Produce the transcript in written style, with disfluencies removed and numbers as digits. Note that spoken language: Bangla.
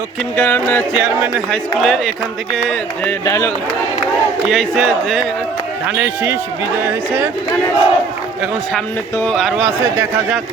দক্ষিণকান চেয়ারম্যান হাই স্কুলের এখান থেকে যে ডায়লগ হয়েছে যে ধানের শীষ বিজয় হয়েছে। এখন সামনে তো আরও আছে, দেখা যাক।